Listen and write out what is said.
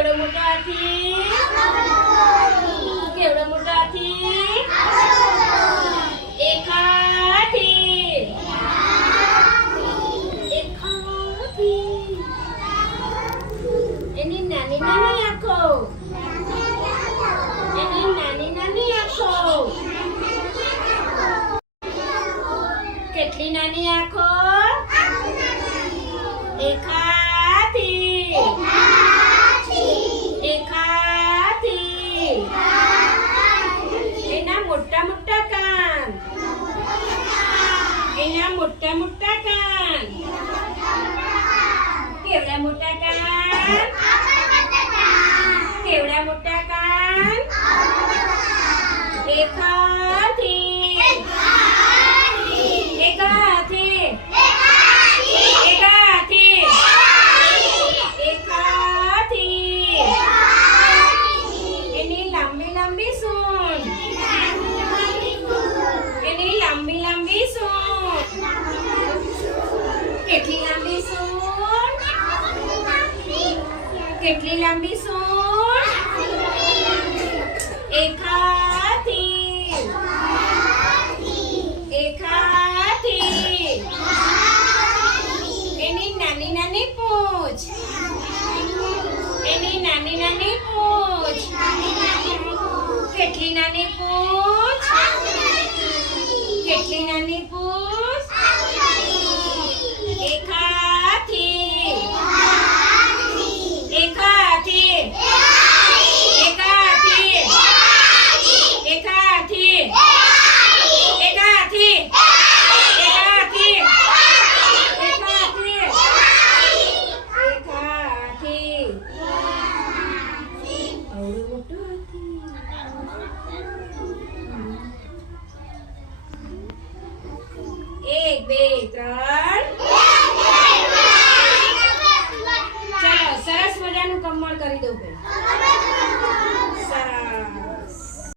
કેવડો મોટો હાથી? કેવડો મોટો હાથી? એક હાથી. એક હાથી. એની નાની નાની આંખો. એની નાની નાની આંખો. કેટલી નાની આંખો? એક હાથી. એક હાથી. એના મોટા મોટા કાન. એના મોટા મોટા કાન. કેવડા મોટા કાન? કેવડા મોટા કાન? એક હાથી. એક હાથી. એક હાથી. એક હાથી. એની લાંબી લાંબી સૂંઢ. એની લાંબી લાંબી સૂંઢ. કેટલી લાંબી સૂંઢ? કેટલી લાંબી સૂંઢ? એક હાથી. એક હાથી. એની નાની નાની પૂંછ. એની નાની નાની પૂંછ. કેટલી નાની પૂંછ? કેટલી નાની પૂંછ? એક હાથી. એક હાથી. એક હાથી. એક હાથી. એક હાથી. એક હાથી. એક હાથી. એક હાથી. આવડું મોટું હાથી. એક બે ત્રણ